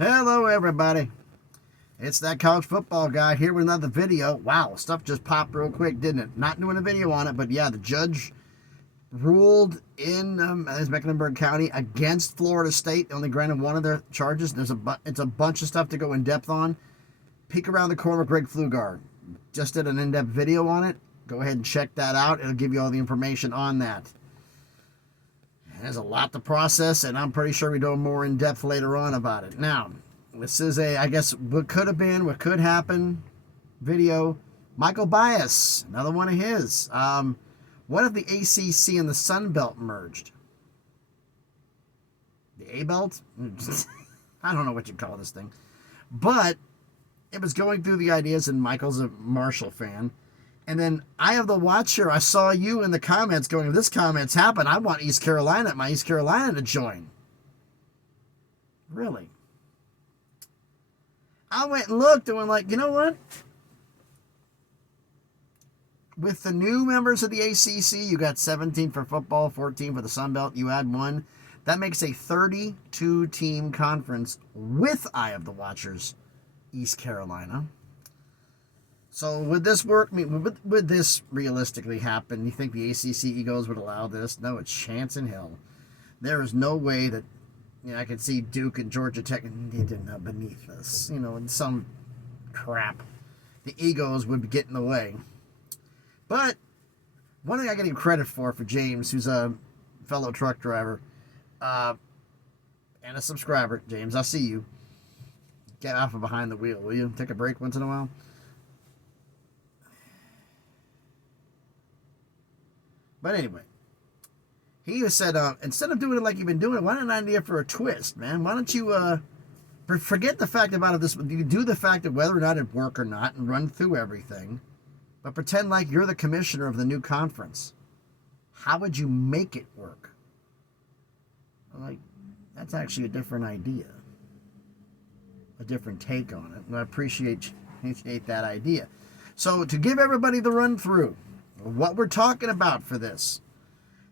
Hello, everybody. It's that college football guy here with another video. Wow, stuff just popped real quick, didn't it? Not doing a video on it, but yeah, the judge ruled in Mecklenburg County against Florida State. They only granted one of their charges. It's a bunch of stuff to go in depth on. Peek around the corner with Greg Flugard. Just did an in-depth video on it. Go ahead and check that out. It'll give you all the information on that. There's a lot to process, and I'm pretty sure we go more in depth later on about it. Now, this is I guess, what could have been, what could happen video. Michael Bias, another one of his. What if the ACC and the Sun Belt merged? The A-Belt? I don't know what you call this thing. But it was going through the ideas, and Michael's a Marshall fan. And then I have the watcher. I saw you in the comments going, if this comment's happened, I want East Carolina, my East Carolina to join. Really? I went and looked and went like, you know what? With the new members of the ACC, you got 17 for football, 14 for the Sun Belt. You add one. That makes a 32-team conference with Eye of the Watchers, East Carolina. So would this work? I mean, would this realistically happen? You think the ACC Eagles would allow this? No, it's chance in hell. There is no way that, I could see Duke and Georgia Tech beneath this. In some crap. The egos would be getting in the way. But one thing I got to give credit for James, who's a fellow truck driver and a subscriber. James, I see you. Get off of behind the wheel, will you? Take a break once in a while. But anyway, he said, instead of doing it like you've been doing it, why not an idea for a twist, man? Why don't you forget the fact about this? You do the fact of whether or not it work or not and run through everything, but pretend like you're the commissioner of the new conference. How would you make it work? I'm like, that's actually a different idea, a different take on it, and I appreciate that idea. So to give everybody the run through, what we're talking about for this.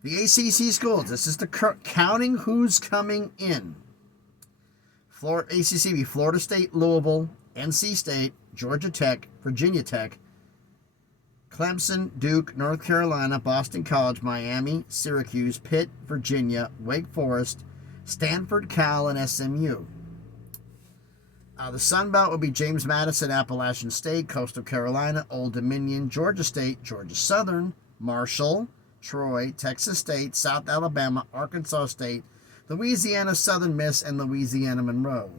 The ACC schools. This is the counting who's coming in. ACC be Florida State, Louisville, NC State, Georgia Tech, Virginia Tech, Clemson, Duke, North Carolina, Boston College, Miami, Syracuse, Pitt, Virginia, Wake Forest, Stanford, Cal, and SMU. The Sun Belt would be James Madison, Appalachian State, Coastal Carolina, Old Dominion, Georgia State, Georgia Southern, Marshall, Troy, Texas State, South Alabama, Arkansas State, Louisiana Southern Miss, and Louisiana Monroe.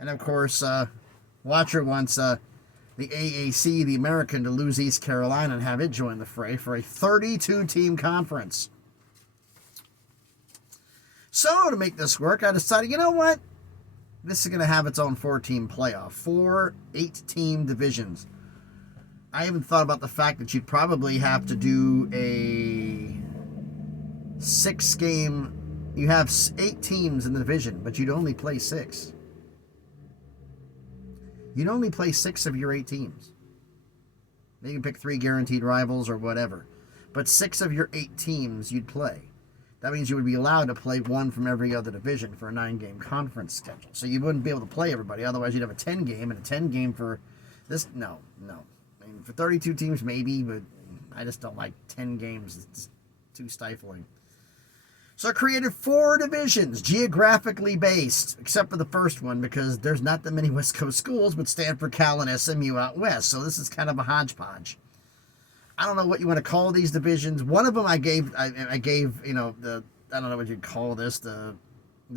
And of course, Watcher wants the AAC, the American, to lose East Carolina and have it join the fray for a 32-team conference. So to make this work, I decided, you know what? This is going to have its own 4-team playoff. 4 8-team divisions. I even thought about the fact that you'd probably have to do a 6-game. You have 8 teams in the division, but you'd only play 6. You'd only play 6 of your 8 teams. You can pick 3 guaranteed rivals or whatever. But 6 of your 8 teams you'd play. That means you would be allowed to play 1 from every other division for a 9-game conference schedule. So you wouldn't be able to play everybody. Otherwise, you'd have a 10-game and a 10-game for this. No. I mean, for 32 teams, maybe, but I just don't like 10 games. It's too stifling. So I created 4 divisions, geographically based, except for the first one, because there's not that many West Coast schools, but Stanford, Cal, and SMU out west. So this is kind of a hodgepodge. I don't know what you want to call these divisions. One of them I gave, I don't know what you'd call this, the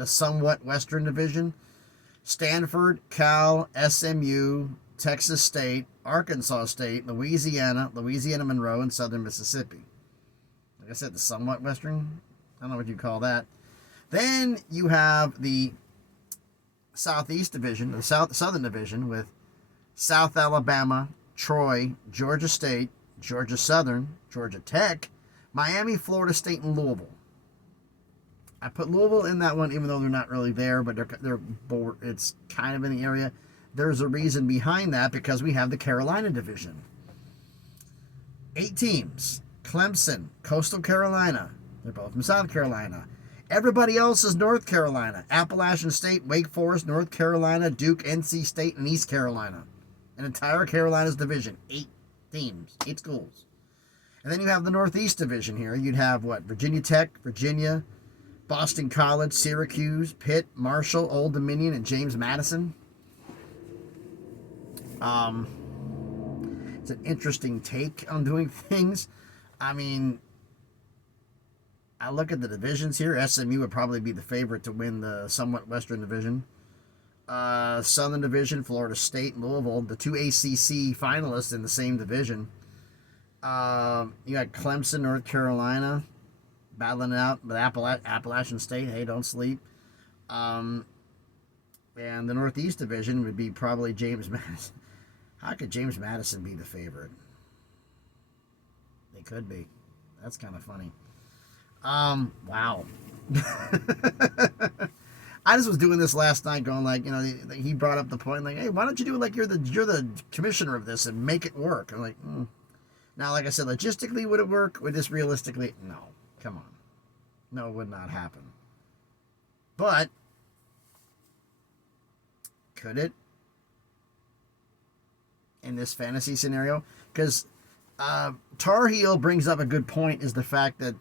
somewhat Western division. Stanford, Cal, SMU, Texas State, Arkansas State, Louisiana Monroe, and Southern Mississippi. Like I said, the somewhat Western. I don't know what you'd call that. Then you have the Southeast division, the Southern division, with South Alabama, Troy, Georgia State, Georgia Southern, Georgia Tech, Miami, Florida State, and Louisville. I put Louisville in that one, even though they're not really there, but it's kind of in the area. There's a reason behind that, because we have the Carolina division. 8 teams. Clemson, Coastal Carolina. They're both from South Carolina. Everybody else is North Carolina. Appalachian State, Wake Forest, North Carolina, Duke, NC State, and East Carolina. An entire Carolinas division. 8 teams, 8 schools. And then you have the Northeast division here. You'd have what? Virginia Tech, Virginia, Boston College, Syracuse, Pitt, Marshall, Old Dominion, and James Madison. It's an interesting take on doing things. I mean, I look at the divisions here. SMU would probably be the favorite to win the somewhat Western Division. Southern Division, Florida State, Louisville, the 2 ACC finalists in the same division. You got Clemson, North Carolina, battling it out with Appalachian State. Hey, don't sleep. And the Northeast Division would be probably James Madison. How could James Madison be the favorite? They could be. That's kind of funny. Wow. I just was doing this last night going like, he brought up the point like, hey, why don't you do it like you're the commissioner of this and make it work? I'm like, Now, like I said, logistically, would it work? Would this realistically? No. Come on. No, it would not happen. But could it? In this fantasy scenario? Because Tar Heel brings up a good point, is the fact that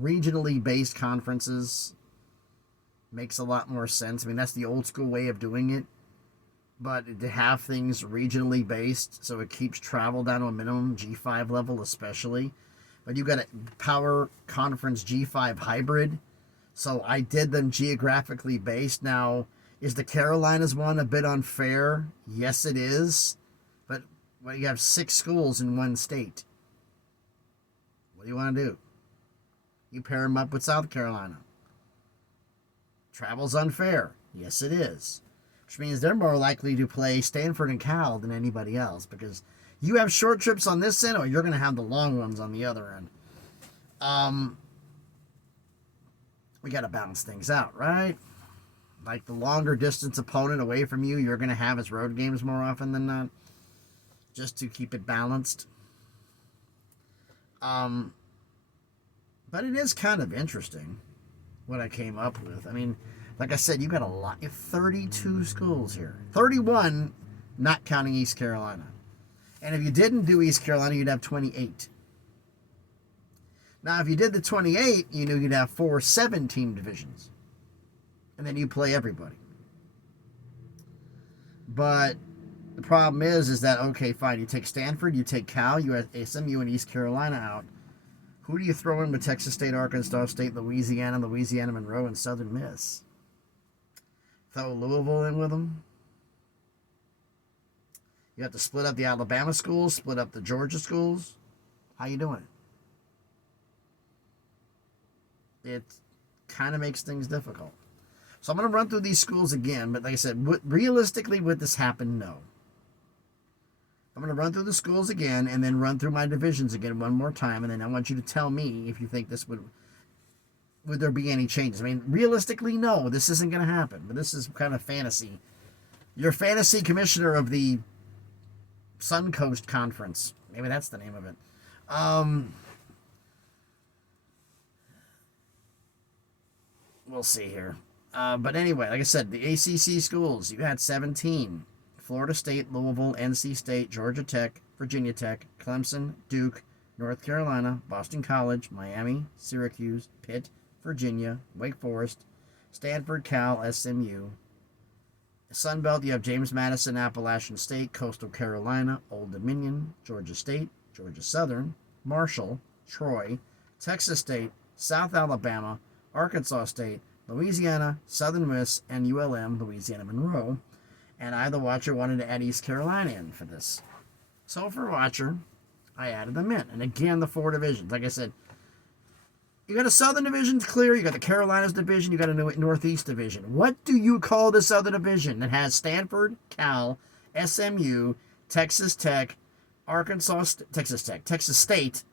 regionally based conferences makes a lot more sense. I mean, that's the old school way of doing it. But to have things regionally based, so it keeps travel down to a minimum, G5 level especially. But you got a power conference G5 hybrid. So I did them geographically based. Now, is the Carolinas one a bit unfair? Yes, it is. But you have 6 schools in one state. What do you want to do? You pair them up with South Carolina. Travel's unfair. Yes, it is. Which means they're more likely to play Stanford and Cal than anybody else, because you have short trips on this end, or you're going to have the long ones on the other end. We got to balance things out, right? Like the longer distance opponent away from you, you're going to have as road games more often than not, just to keep it balanced. But it is kind of interesting what I came up with. I mean, like I said, you got a lot. You have 32 schools here. 31, not counting East Carolina. And if you didn't do East Carolina, you'd have 28. Now, if you did the 28, you knew you'd have 4 7-team divisions. And then you play everybody. But the problem is that, okay, fine, you take Stanford, you take Cal, you have SMU and East Carolina out. Who do you throw in with Texas State, Arkansas State, Louisiana Monroe, and Southern Miss? Throw Louisville in with them. You have to split up the Alabama schools, split up the Georgia schools. How you doing? It kind of makes things difficult. So I'm going to run through these schools again, but like I said, realistically, would this happen? No. I'm going to run through the schools again and then run through my divisions again one more time, and then I want you to tell me if you think this would there be any changes. I mean, realistically, no, this isn't going to happen, but this is kind of fantasy. You're fantasy commissioner of the Suncoast Conference. Maybe that's the name of it. We'll see here. But anyway, like I said, the ACC schools, you had 17. Florida State, Louisville, NC State, Georgia Tech, Virginia Tech, Clemson, Duke, North Carolina, Boston College, Miami, Syracuse, Pitt, Virginia, Wake Forest, Stanford, Cal, SMU. Sunbelt, you have James Madison, Appalachian State, Coastal Carolina, Old Dominion, Georgia State, Georgia Southern, Marshall, Troy, Texas State, South Alabama, Arkansas State, Louisiana, Southern Miss, and ULM, Louisiana Monroe. And I, the watcher, wanted to add East Carolina in for this. So for watcher, I added them in. And again, the 4 divisions. Like I said, you got a Southern Division clear, you got the Carolinas Division, you got a Northeast Division. What do you call this other division that has Stanford, Cal, SMU, Texas Tech, Texas State,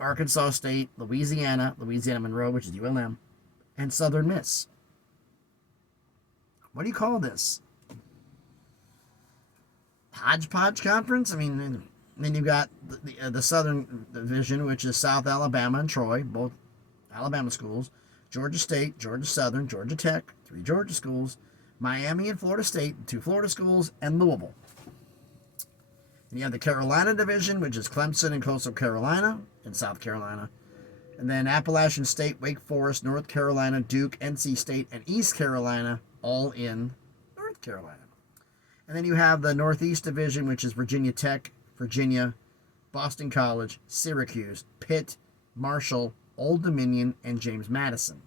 Arkansas State, Louisiana Monroe, which is ULM, and Southern Miss? What do you call this? Hodgepodge conference? I mean, And then you got the Southern Division, which is South Alabama and Troy, both Alabama schools. Georgia State, Georgia Southern, Georgia Tech, 3 Georgia schools. Miami and Florida State, 2 Florida schools, and Louisville. And you have the Carolina Division, which is Clemson and Coastal Carolina in South Carolina. And then Appalachian State, Wake Forest, North Carolina, Duke, NC State, and East Carolina, all in North Carolina. And then you have the Northeast Division, which is Virginia Tech, Virginia, Boston College, Syracuse, Pitt, Marshall, Old Dominion, and James Madison.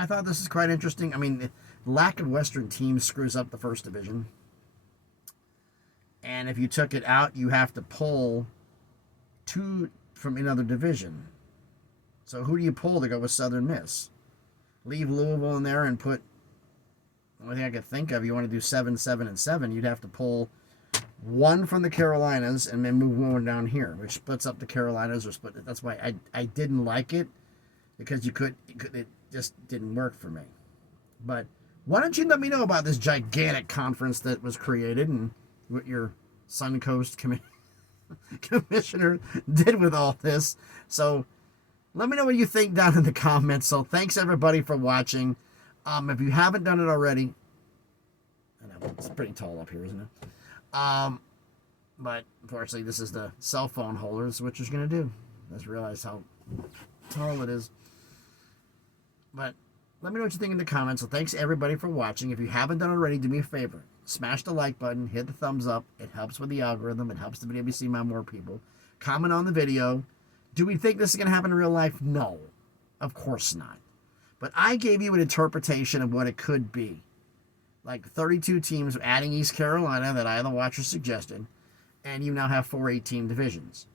I thought this is quite interesting. I mean, the lack of Western teams screws up the first division. And if you took it out, you have to pull 2 from another division. So who do you pull to go with Southern Miss? Leave Louisville in there and put, the only thing I could think of, you want to do 7, 7, and 7, you'd have to pull 1 from the Carolinas and then move 1 down here, which splits up the Carolinas or split. That's why I didn't like it, because it just didn't work for me. But why don't you let me know about this gigantic conference that was created and what your Suncoast commissioner did with all this. So let me know what you think down in the comments. So thanks everybody for watching. If you haven't done it already, I know it's pretty tall up here, isn't it? But unfortunately, this is the cell phone holders, which is going to do. I just realized how tall it is. But let me know what you think in the comments. So thanks everybody for watching. If you haven't done it already, do me a favor. Smash the like button, hit the thumbs up. It helps with the algorithm. It helps the video be seen by more people. Comment on the video. Do we think this is going to happen in real life? No, of course not. But I gave you an interpretation of what it could be. Like 32 teams adding East Carolina that I, the watcher, suggested. And you now have 4 8-team divisions.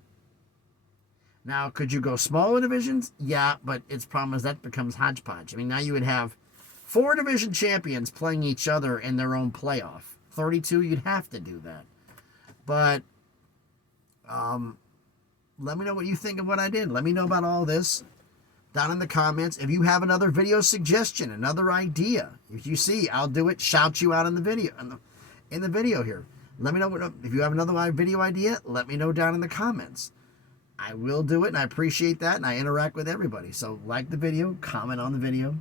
Now, could you go smaller divisions? Yeah, but its problem is that becomes hodgepodge. I mean, now you would have 4 division champions playing each other in their own playoff. 32, you'd have to do that. But let me know what you think of what I did. Let me know about all this down in the comments. If you have another video suggestion, another idea, if you see, I'll do it. Shout you out in the video, in the video here. Let me know if you have another video idea. Let me know down in the comments. I will do it, and I appreciate that, and I interact with everybody. So like the video, comment on the video,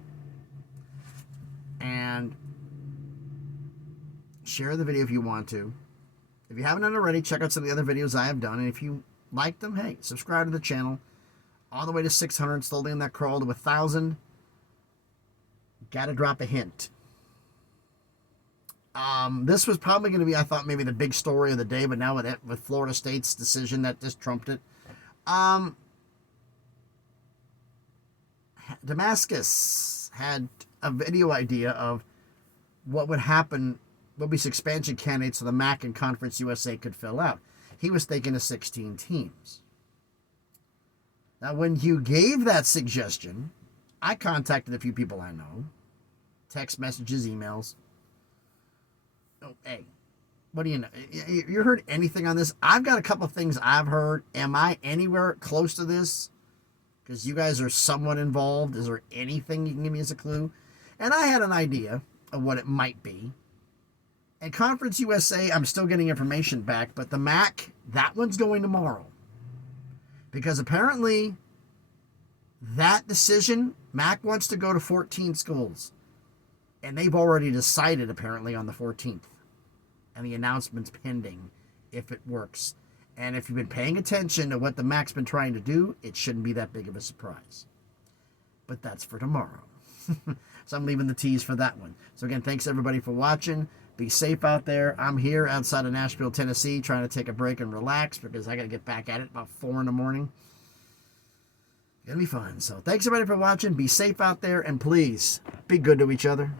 and share the video if you want to. If you haven't done it already, check out some of the other videos I have done, and if you like them, hey, subscribe to the channel. All the way to 600, slowly in that crawl to 1,000. Gotta drop a hint. This was probably going to be, I thought, maybe the big story of the day, but now with Florida State's decision, that just trumped it. Damascus had a video idea of what would happen, what these expansion candidates so the MAC and Conference USA could fill out. He was thinking of 16 teams. Now, when you gave that suggestion, I contacted a few people I know. Text messages, emails. Oh, hey, what do you know? You heard anything on this? I've got a couple of things I've heard. Am I anywhere close to this? Because you guys are somewhat involved. Is there anything you can give me as a clue? And I had an idea of what it might be. And Conference USA, I'm still getting information back. But the MAC, that one's going tomorrow. Because apparently that decision, MAC wants to go to 14 schools. And they've already decided, apparently, on the 14th. And the announcement's pending if it works. And if you've been paying attention to what the MAC's been trying to do, it shouldn't be that big of a surprise. But that's for tomorrow. So I'm leaving the tease for that one. So again, thanks everybody for watching. Be safe out there. I'm here outside of Nashville, Tennessee, trying to take a break and relax because I got to get back at it about 4 in the morning. It's going to be fun. So thanks everybody for watching. Be safe out there, and please be good to each other.